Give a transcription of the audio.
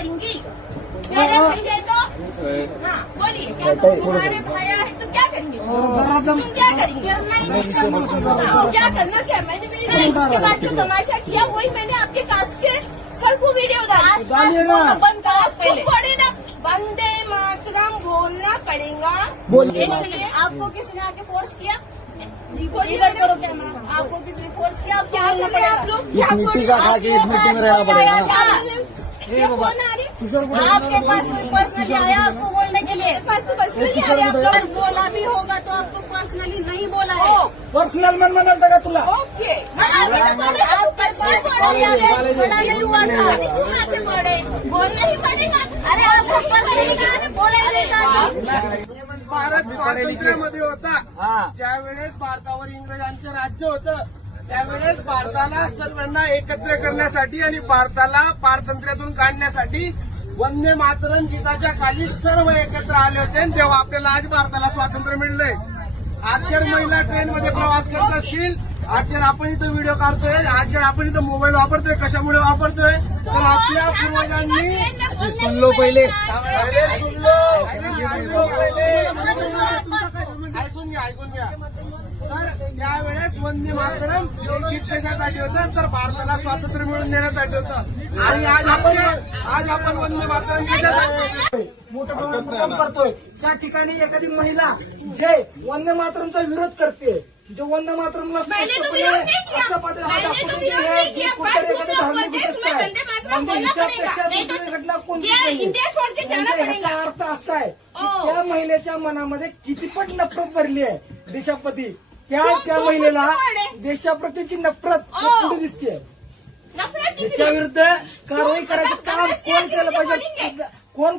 करूंगी। मेरे भाई है तो हाँ बोलिए, क्या तुम्हारे भाई है तो क्या करेंगे? तुम क्या करेंगे? क्या करना क्या? मैंने इसके बाद जो तमाशा किया वही मैंने आपके कास्ट के सर को वीडियो डाला। बंद करा पहले, वंदे मातरम बोलना पड़ेगा। बोलिए। आपको किसने आके फोर्स किया? जी बोलिए, करो क्या? आपको किसने फोर्स किया? आप क्या बोल रहे हैं आप लोग? इस मिट्टी का खा के इस मिट्टी में रहना पड़ेगा ना। आपके पास कोई पर्सनली आया आपको बोलने के लिए? पास तो पर्सनली आया। अगर बोला भी होगा तो आपको पर्सनली नहीं बोला है। पर्सनल मन म्हणाल का तुला? ओके, बोलना ही पड़ेगा। अरे आपको पर्सनली बोला भारत स्वातंत्र्यामध्ये होता ज्यावेळेस भारतावर इंग्रजांचं राज्य होतं त्यावेळेस भारताला सर्वांना एकत्र करण्यासाठी आणि भारताला पारतंत्र्यातून काढण्यासाठी वंदे मातरम गीताच्या खाली सर्व एकत्र आले होते आणि तेव्हा आपल्याला आज भारताला स्वातंत्र्य मिळलंय। आज जर महिला ट्रेनमध्ये प्रवास करत असतील, आज जर आपण इथं व्हिडिओ काढतोय, आज जर आपण इथं मोबाईल वापरतोय, कशामुळे वापरतोय तर आपल्या पूर्वजांनी सुनलो पहिले ऐकून घ्या तर त्यावेळेस वंदे मातरम गीत त्याच्यासाठी होतं तर भारताला स्वातंत्र्य मिळवून देण्यासाठी होतं आणि आज आपण वंदे मातरम गीतासाठी मोठं काम करतोय। त्या ठिकाणी एखादी महिला जे वंदे मातरमचा विरोध करते, जो वंदे मातरमला असं धार्मिक गोष्ट आहे म्हणजे हिच्यापेक्षा दुसरी घटना कोणतीच नाही। ह्याचा अर्थ असा आहे की त्या महिलेच्या मनामध्ये कितीपट नफरत भरली आहे देशाप्रती। त्या महिलेला देशाप्रतीची नफरत पुढे दिसते। त्याच्या विरुद्ध कारवाई करायचं काम कोण केलं पाहिजे? कोण